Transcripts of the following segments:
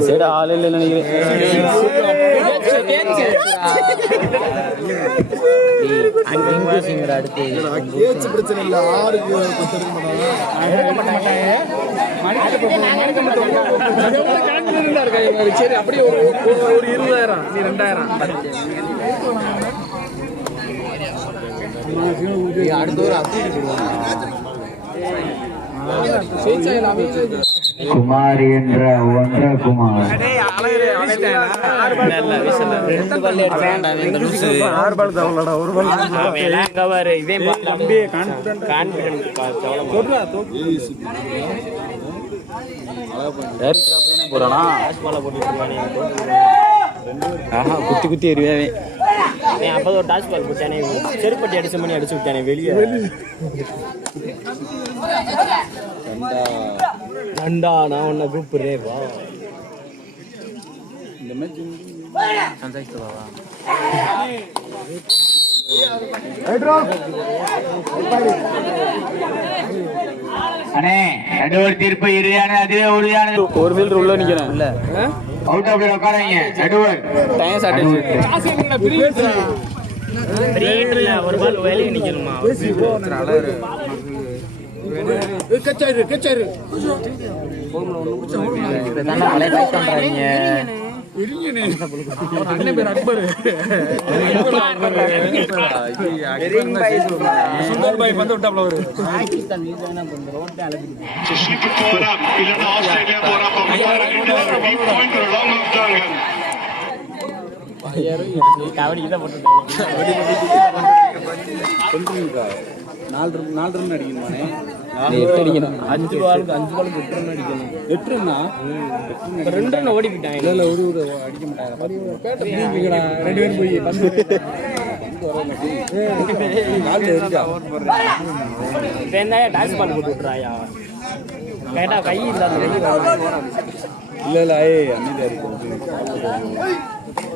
சரி ஆள் இல்லை நினைக்கிறேன் பிரச்சனை இல்லை ஆறுக்கு மாட்டாங்க சரி அப்படியே ஒரு இருபதாயிரம் நீ ரெண்டாயிரம் குமார் என்ற ஒன்ற குமார் ஆறு பால் போறானா ஆஹா குத்தி குத்தி எறிவாவே. அப்போ ஒரு டாஸ் பால் போட்டானே செருப்பட்டி அடிச்ச மணி அடிச்சு விட்டானே வெளியே. தண்டா நான் உன்னை கூப்பிடுறேன் வா. அண்ணே ரெண்டு ஒரு தீர்ப்பு இறுதியான அதுவே உறுதியானது. ஒரு ஃபீல்டர் உள்ள நிக்கிறேன். இல்ல. அவுட் அப்படி உட்காரங்க நடுவர் டைம் இல்ல ஒரு பால் வெளியே நிக்கணுமா? கச்சாரு கச்சாரு. அண்ணன் பேர் அக்பர். சுந்தர் பாய் வந்து விட்டாப்ல ஒரு நாலு நாலு ரன் அடிக்கணுமானே எட்டு அடிக்கணும். அஞ்சு பாலுக்கு அஞ்சு பாலுக்கு எட்டு ரன் அடிக்கணும். எட்டு ரன்னா இப்ப ரெண்டு ரன் ஓடி போயிட்டாங்க இல்ல ஒரு ஒரு அடிக்க மாட்டாங்க. ரெண்டு பேரும் போய் பந்து. காலில் இருக்கா இப்ப என்ன டாஸ் பால் போட்டு விட்டுறாயா? கேட்டா கை இல்லாத. இல்ல இல்ல ஏய் அமைதியா இருக்கு.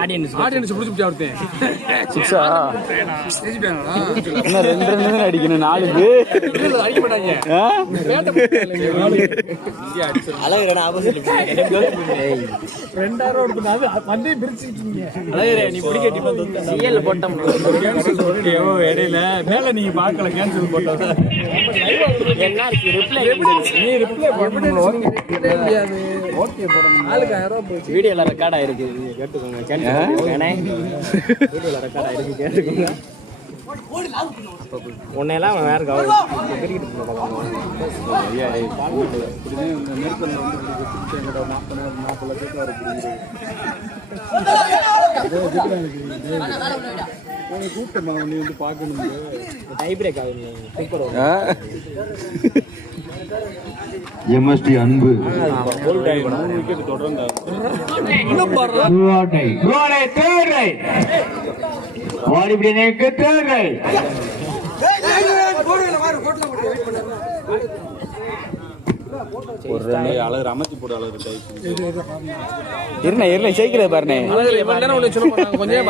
ஆடியன்ஸ் ஆடியன்ஸ் பிடிச்சி ஒருத்தன் சிக்ஸா? இன்னும் ரெண்டு ரன் தான் அடிக்கணும்? நாலுக்கு? அடிக்க மாட்டாங்க? அழகுடா ஆப்போசிட் ரெண்டாயிரம் பிரிச்சுக்கிட்டீங்க நீ சிஎல் போட்டோம் இடையில. மேல நீங்க பார்க்கல கேன்சல் போட்டது என்ன இருக்கு ரிப்ளை நீ ரிப்ளை பண்ண முடியாது ஓகே போடணும் நாளுக்கு ஆயிரம் ரூபாய் போச்சு வீடியோல ரெக்கார்ட் ஆயிருக்கு கேட்டுக்கோங்க சேனல் ஏனே வீடியோல ரெக்கார்ட் ஆயிருக்கு கேட்டுக்கோங்க உன்னையெல்லாம் அவன் வேற கவலை கிரிக்கெட் எம்எஸ்டி அன்பு. மூணு விக்கெட் தொடர்ந்து சுவாட்டை சுவாடை தேர்ரை ஓடிபிடினேக்கு தேர்ரை ஒரு ரெண்டு அழகு அமைச்சு போடு அழகு இருண்ணே இருண்ணே ஜெயிக்கிற பாருண்ணே கொஞ்சம்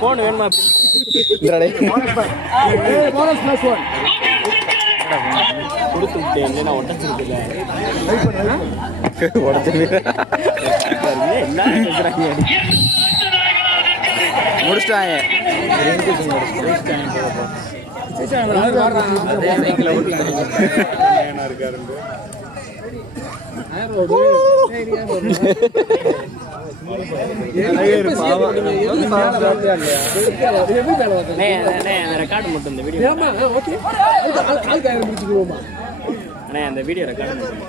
போன் வேணுமா கொடுத்து விட்டேன் இல்லைன்னா உடச்சிருக்குல்ல என்ன கேட்குறாங்க முடிச்சிட்டாங்க ரெக்கார்டு மட்டும் இந்த வீடியோ அண்ணே அந்த வீடியோ ரெக்கார்டு மட்டும்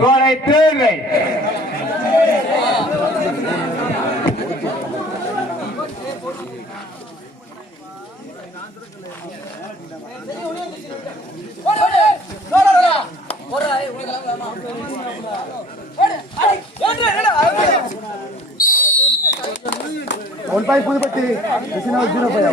கோலை தேர்வை one point Pudupatti zero five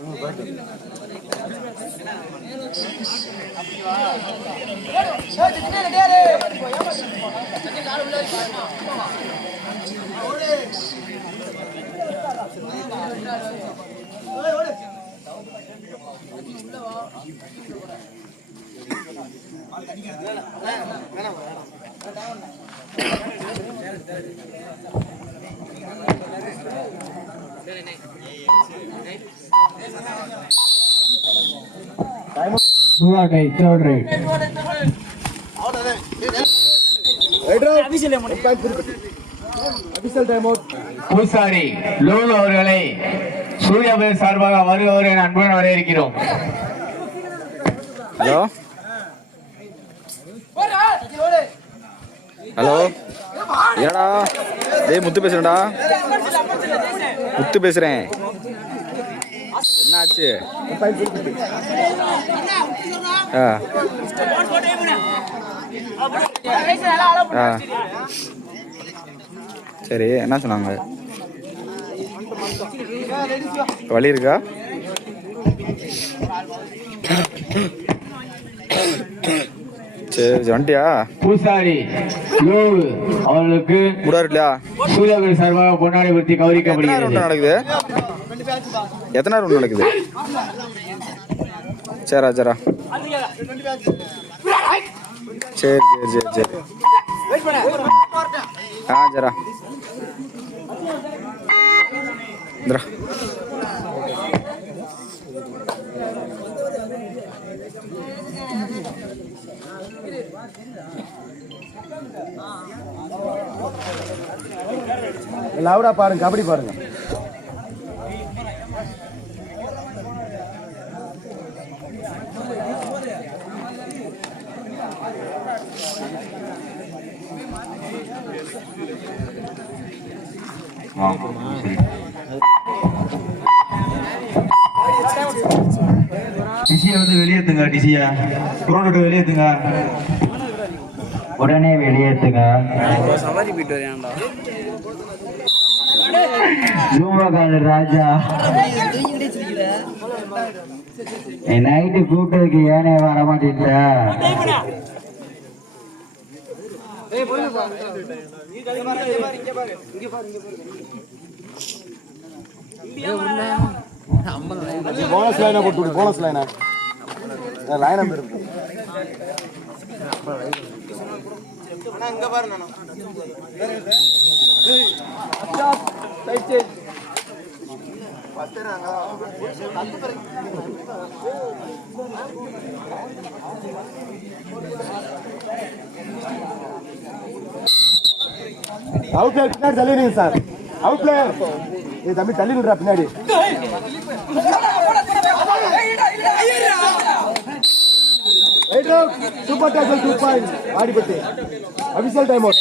கோலை அபிஷியல் டைம் அவுட் பூசாரி லோகு அவர்களை சூர்யாபதி சார்பாக வருபவரை அன்புடன் வரவேற்கிறோம். ஹலோ? ஹலோ? ஏடா டேய் முத்து பேசுறேன்டா. முத்து பேசுறேன். என்னாச்சு ஆ. ஆ. சரி என்ன சொன்னாங்க? வலி இருக்கா? சரி வந்துட்டியா பூசாரி லோகு அவர்களுக்கு முடாரு இல்லையா சூர்யாபதி சார்பாக பொன்னாடி எத்தனை கௌரிக்கப்படுகிறது நடக்குது? எத்தனை ரவுண்ட் நடக்குது? சரிடா சரிடா சரி சரி சரி சரி. ஆ சரிடா இந்தா லவுடா பாருங்க கபடி பாருங்க. டிசியை வந்து வெளியேத்துங்க டிசியா. புரோட்டோ வெளியேத்துங்க. உடனே வெளியேத்துங்க. சவாரி போயிட்டு வரையாண்டா ராஜா நைட்டு கூப்பிட்டதுக்கு ஏனே வர மாட்டேங்கிற போனஸ் லைனா போட்டு விடு போனஸ் லைனா லைனா இருக்கு அவுட் பிளேயர் பின்னாடி தள்ளிடுங்க சார். அவுட் பிளேயர் ஏய் தம்பி தள்ளி விடுறா பின்னாடி. Raid out super tackle two point ஆடிப்பட்டு. Official time out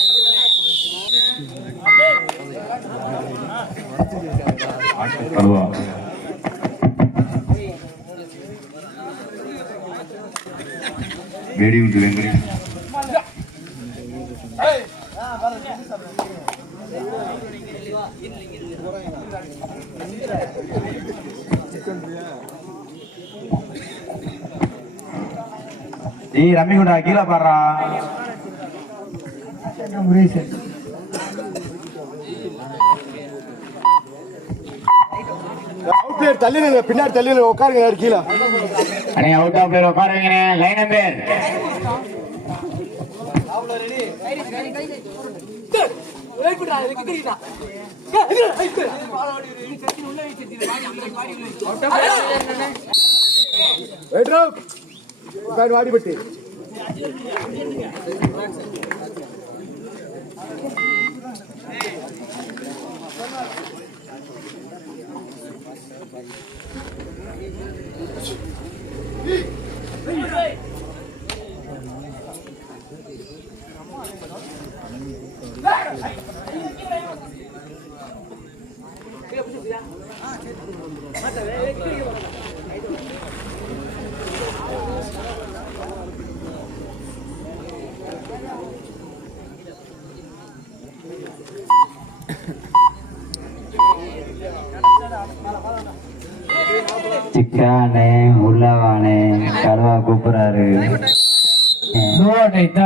வெடிவிட்டு வெங்கடேஷ் ஏய் ரம்மி குண்டா கீழே பாடுறா. அவுட் தள்ளிடுங்க பின்னாடி தள்ளிடுங்க உட்காருங்க யாரு கீழே. அண்ணே அவுட் ஆஃப் பிளேயர் உட்காருங்க லைன் நம்பர் ரைட் ನಾನು ಮಾಡಿಬಿಟ್ಟೆ Hey! சிக்கானே உள்ளவானே கழுவா கூப்பிடுறாரு. தேர்ட் ரைட் தேர்ட்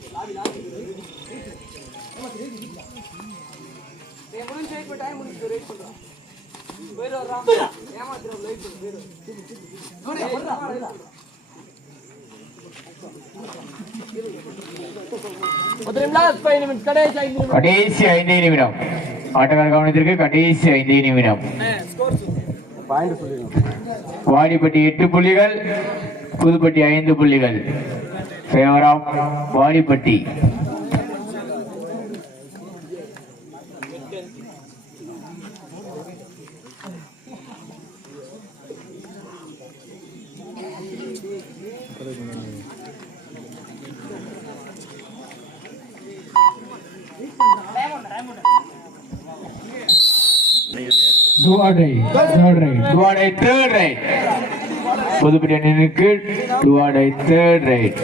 பாடி பிளேயருக்கு தேர்ட் ரைட் ரமே. ரமே ஒரு பாயிண்ட் வாடிப்பட்டி கடைசி ஐந்து நிமிடம். ஆட்டக்கார கவனத்திற்கு கடைசி ஐந்து நிமிடம். வாடிப்பட்டி எட்டு புள்ளிகள் புதுப்பட்டி ஐந்து புள்ளிகள். ஃபேவர் ஆஃப் வாடிப்பட்டி டுவாடை தேர்ட் ரைட் புதுப்பட்டி அணியினருக்கு டுவாடை தேர்ட் ரைட்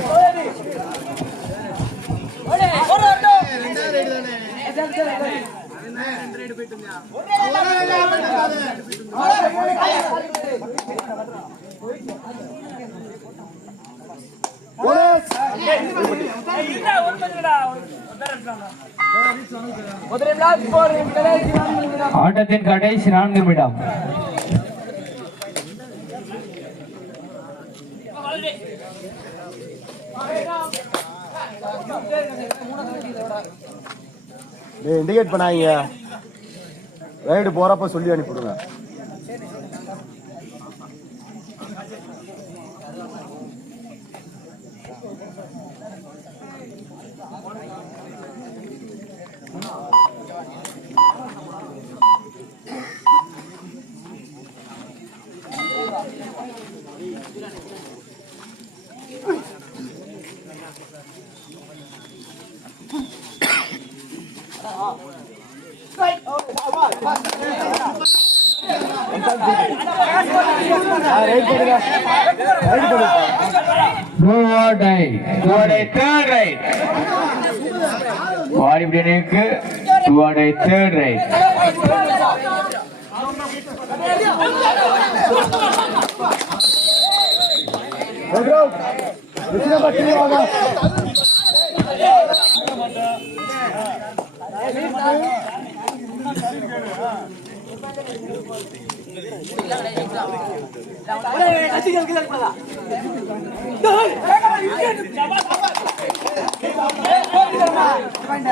ஆட்டத்தின் கடைசி நான்கு நிமிடம். இண்டிகேட் பண்ணாங்க ரைடு போறப்ப சொல்லி அனுப்பிவிடுங்க. ரைட் பண்ணுங்க ரைட் பண்ணுங்க டுவாடை டுவாடை தேர்ட் ரைட் வாடிப்பட்டி அணிக்கு டுவாடை தேர்ட் ரைட்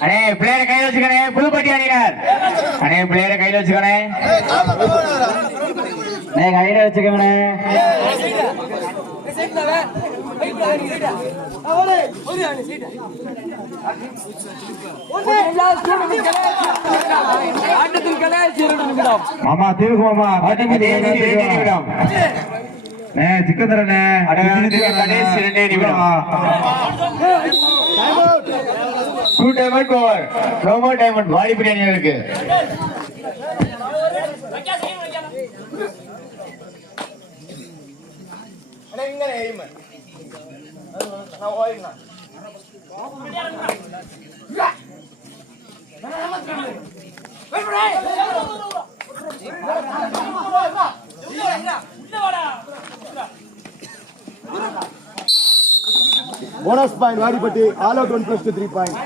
அண்ணே பிளேயரை கையில் வச்சுக்கணே புதுப்பட்டி அணியினர். அண்ணே பிளேயரை கையில் வச்சுக்கணே நே கையில வச்சுக்கோங்கண்ணே. ஆட்டத்தில் கடைசி இரண்டு நிமிடம் மாமா தீவுக்கு மாமா கடைசி இரண்டு நிமிடம். ஏ சிக்கன் தரனே கடைசி இரண்டு நிமிடம் two diamond over more diamond வாலிபடி அணியினருக்கு bonus point Vadipatti all out one plus two three point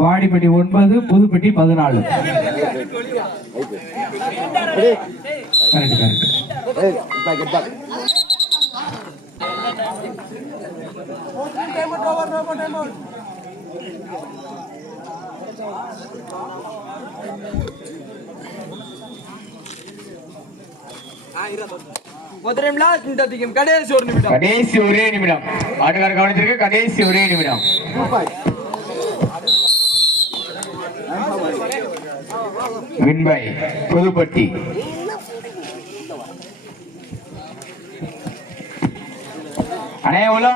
Vadipatti ஒன்பது புதுப்பட்டி பதினாலு. கரெக்ட் முதலில் லாஸ்ட் கடைசி ஒரு நிமிடம். கடைசி ஒரே நிமிடம். ஆட்டுக்கார கவனிச்சிருக்கு கடைசி ஒரே நிமிடம். விண்பை புதுப்பட்டி. அனைவரும்